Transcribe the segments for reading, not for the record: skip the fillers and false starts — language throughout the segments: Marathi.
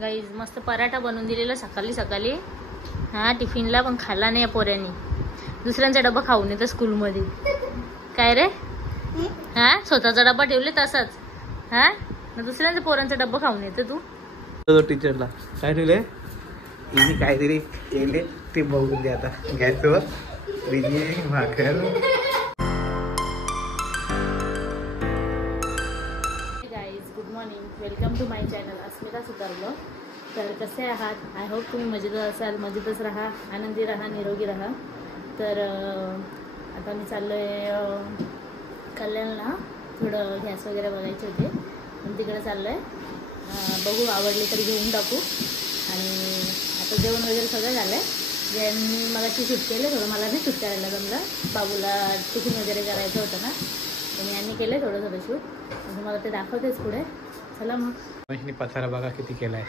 गाईज मस्त पराठा बनवून दिलेला सकाळी सकाळी. हा टिफिनला पण खाल्ला नाही या पोऱ्यांनी. दुसऱ्यांचा डबा खाऊन येतं स्कूलमध्ये. काय रे हा स्वतःचा डबा ठेवले तसाच. हा दुसऱ्यांच्या पोरांचा डब्बा खाऊन येतं तू. टीचरला काय ठेवले हिने काहीतरी केले ते बघून दे आता. गॅसवर भाकर. Guys good morning, welcome to my channel Asmita Sutar. तर कसे आहात? आय होप तुम्ही मजेत असाल. मजेतच राहा, आनंदी राहा, निरोगी राहा. तर आता मी चाललो आहे कल्याणला. थोडं गॅस वगैरे बघायचे होते पण तिकडे चाललो आहे. बघू आवडले तर घेऊन टाकू. आणि आता जेवण वगैरे सगळं झालं आहे. ज्यांनी मला शूट केलं थोडं, मला नाही शूट करायला जमलं. बाबूला टिफिन वगैरे करायचं होतं ना, तर यांनी केलं थोडं थोडं शूट. तुम्हाला ते दाखवतेच पुढे. चला मग. पसारा बघा किती केलाय.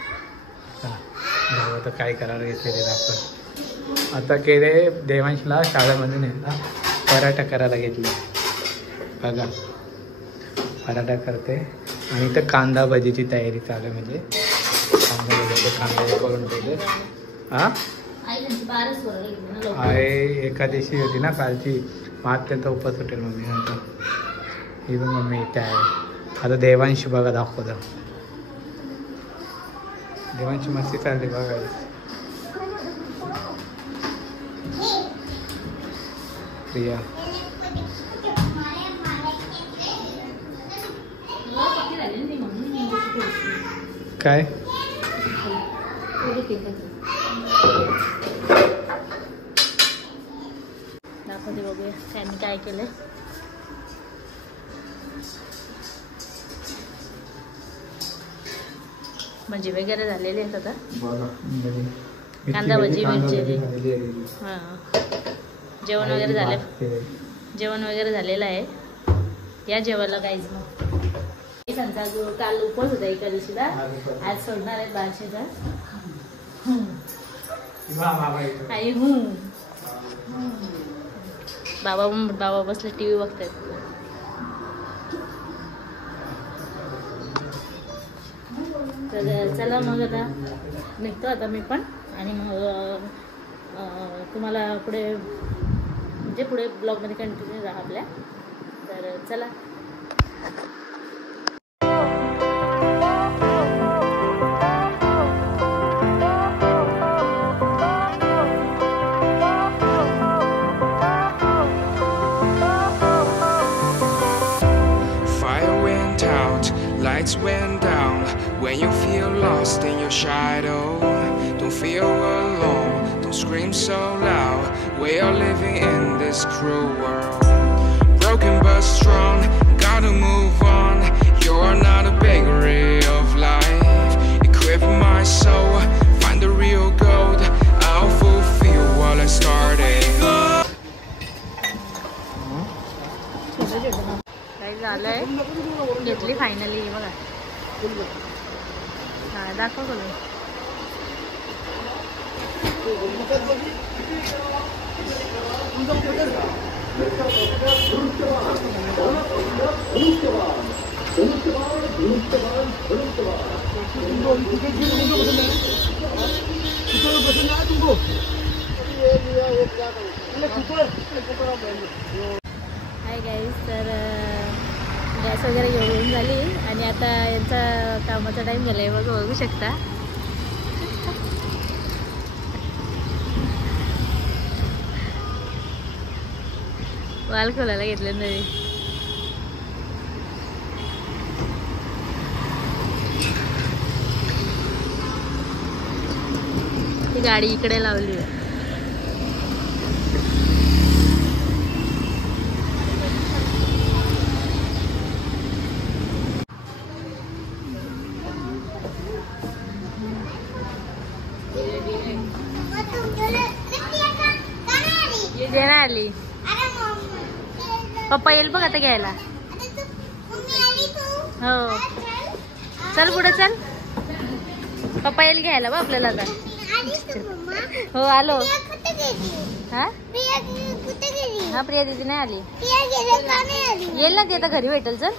आता काय करायला घेतले ते दाखव. आता केले देवांशला शाळेमधून यायला पराठा करायला घेतले. बघा पराठा करते आणि इथं कांदा भजीची तयारी चालू आहे. म्हणजे कांदा भजी कांदा करून ठेवले. हा आहे एकादशी होती ना कालची. मग त्यांचा उपवास सुटेल मम्मी नंतर. ही पण मम्मी इथे आहे. आता देवांशी बघा दाखवतो. देवांची मस्ती चालली बघा. प्रिया काय दाखवते बघूया त्यांनी काय केलंय. भजी वगैरे झालेले आहेत. आता कांदा भजी मिरची. हां जेवण वगैरे झाले. जेवण वगैरे झालेलं आहे. या जेवायला काहीच मग. त्यांचा जो काल उपवास होता एकादशीला, आज सोडणार आहेत 1200चा. आई बाबा बसले टीव्ही बघतायत. तर चला मग आता निघतो आता मी पण. आणि मग तुम्हाला पुढे म्हणजे पुढे ब्लॉगमध्ये कंटिन्यू राहा आपल्या. तर चला. Lights went down when you feel lost in your shadow. Don't feel alone, don't scream so loud. We are living in this cruel world. Broken but strong, gotta move on. You're not a bakery of life. Equip my soul, find the real gold. I'll fulfill what I started. काय झालंय घेतली फायनली बघा. हा दाखव बोलू. Hi guys. तर गॅस वगैरे घेऊन झाली आणि आता यांचा कामाचा टाईम झाला आहे. बघू शकता. वाल खोलायला घेतले नवी. ती गाडी इकडे लावली आहे. आली पप्पा येईल बघ आता घ्यायला. हो चल पुढे चल. पप्पा येईल घ्यायला बघ आपल्याला आता. हो आलो. हा हा प्रिया दीदी नाही आली. येईल ना ती आता घरी भेटेल. चल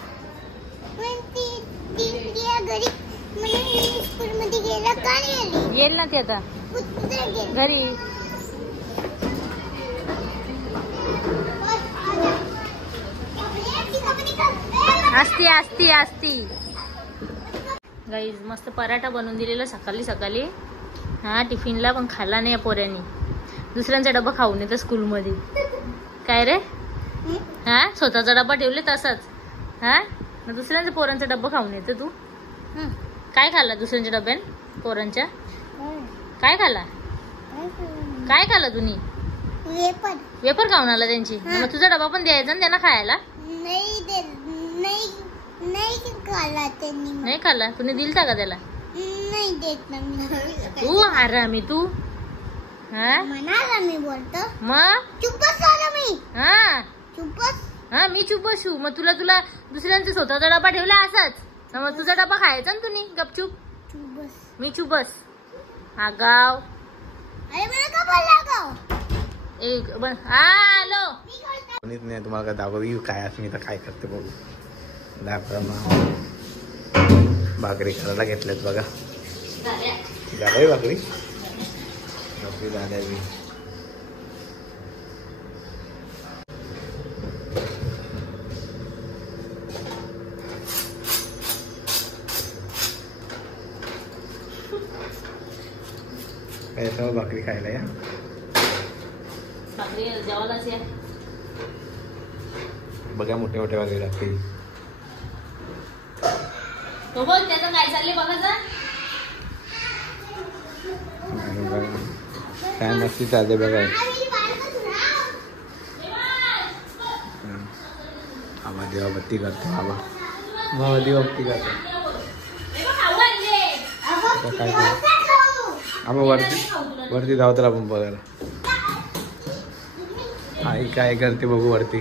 येईल ना ती आता घरी. असती असती असती. गाईज मस्त पराठा बनवून दिलेला सकाळी सकाळी. हा टिफिनला पण खाल्ला नाही या पोऱ्यांनी. दुसऱ्यांचा डबा खाऊन येतं स्कूलमध्ये. काय रे हा स्वतःचा डबा ठेवले तसाच. हा दुसऱ्यांचा पोरांचा डब्बा खाऊन येतं तू. काय खाल्ला दुसऱ्यांच्या डब्यान पोरांच्या? काय खाल्ला? काय खाल्ला तुम्ही? वेपर खाऊन आला त्यांची. मग तुझा डबा पण द्यायचा ना त्यांना खायला. नाही खाल्ला. तुम्ही दिलता का त्याला? नाही देत ना मी. तू आरामी तू. हा म्हणाला मी बोलतो मग चुपच झाला मी. हा चुपच. हा मी चुपशू. मग तुला दुसऱ्यांचा स्वतःचा डबा ठेवला असाच. मग तुझा डबा खायचा ना तुम्ही गपचूप. चुपच. मी चुपस. हा गाव. अरे मला का बोलला गाव? एक हा आलो. नाही तुम्हाला काय दाखवू काय अस्मिता काय करते बघू. दाखवा भाकरी करायला घेतल्यात बघा. झालंय भाकरी. भाकरी झाल्या मी. काय सगळं भाकरी खायला या. भाकरी जेवायलाच या. बघा मोठ्या मोठ्या भाकरी लागते. तो बोल त्याचं काय चाललंय बघायचं. काय मस्ती चालते बघा. आबा देवाबत्ती करतो. आबा देवाबत्ती करतो. काय आबा वरती जाऊ तर आपण बघायला. आई काय करते बघू वरती.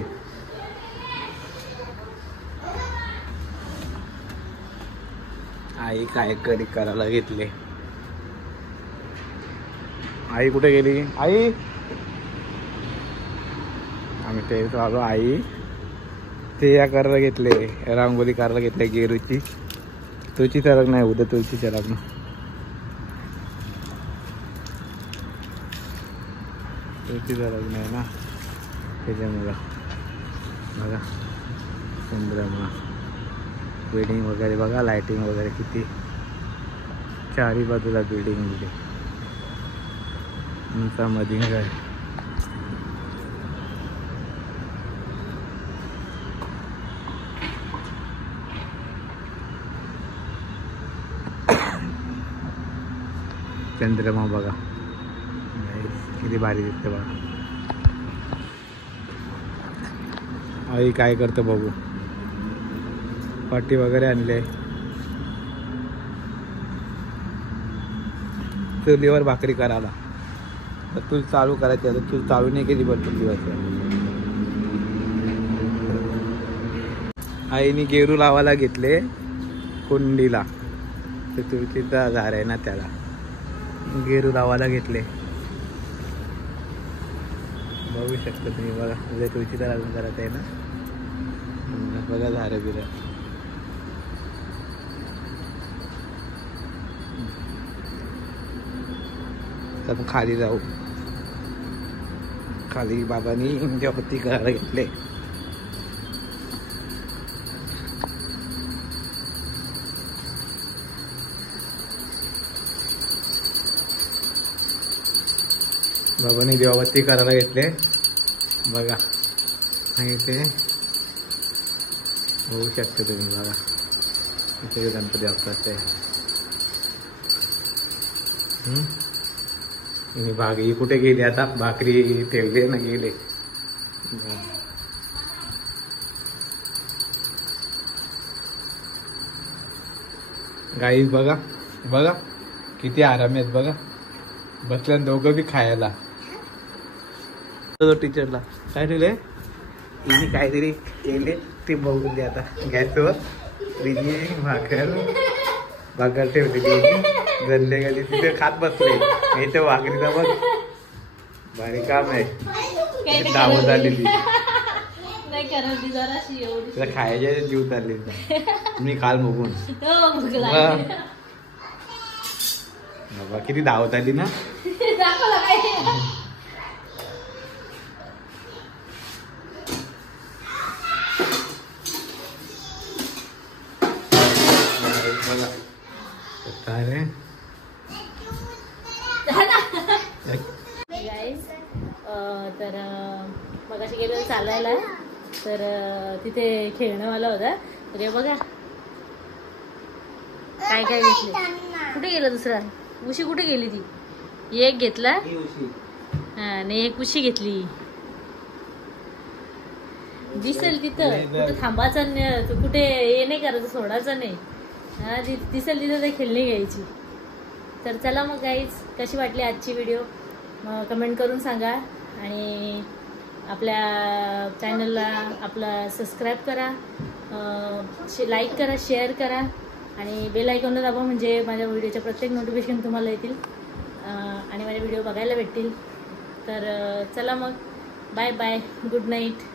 आई काय करायला घेतले. आई कुठे गेली? आई आम्ही ते आलो. आई ते या करायला घेतले. रांगोळी करायला घेतले गेरूची. तुळशीचं लग्न आहे उद्या. तुळशीचं लग्न. तुळशीचं लग्न आहे ना त्याच्यामुळं. बघा चंद्रमा बिल्डिंग वगैरे बघा. लाइटिंग वगैरे किती. चारी बाजूला बिल्डिंग उंचा मधिंग आहे. चंद्रमा बघा किती भारी दिसते बघा. आई काय करतं बघू. पाटी वगैरे आणले. चुलीवर भाकरी करायला. तर चूल चालू करायची. आता चूल चालू नाही केली भरपूर दिवस. आईने गेरू लावायला घेतले कुंडीला. ते तुळशीचा झाड आहे ना त्याला गेरू लावायला घेतले. बघू शकता तुम्ही बघा. उद्या तुळशीचा लागून करायचं आहे ना. बघा झाडं बिरं. आपण खाली जाऊ. खाली बाबांनी देवाबत्ती करायला घेतले. बाबांनी देवाबत्ती करायला घेतले बघा. आणि ते होऊ शकते तुम्ही बघा. इथे गणपती बाप्पाचे. ही कुठे गेली आता. भाकरी ठेवली ना गेले. गाईस बघा बघा किती आराम आहेत बघा. बसल्या दोघं बी खायला. टीचरला काय ठेवले. तिने काहीतरी केले ते बघून दे आता. गॅसवर भाकर ठेवलेली. गल्ले गल्ली तिथे खात बसले. इथे भाकरीचा बघ भारी काम आहे. दावत आलेली खायच्या जीव चालली. मी काल बघून बाबा किती धावत आली ना. दाखवला काय बघा अरे गाईज तर मगाशी गेलो चालायला तर तिथे खेळणंवाला होता तर हे बघा काय काय घेतले. कुठे गेला दुसरा उशी कुठे गेली ती एक घेतला हा आणि एक उशी घेतली. दिसेल तिथं कुठं थांबायचं नाही कुठे हे नाही करायचं सोडायचं नाही हा दिसेल तिथं ते खेळणी घ्यायची. तर चला मग गाईज कशी वाटली आजची व्हिडिओ कमेंट करून सांगा आणि आपल्या चॅनलला आपला सबस्क्राईब करा लाईक करा शेअर करा आणि बेल आयकॉनला दाबा म्हणजे माझ्या व्हिडिओच्या प्रत्येक नोटिफिकेशन तुम्हाला येतील आणि माझे व्हिडिओ बघायला भेटतील. तर चला मग बाय बाय गुड नाईट.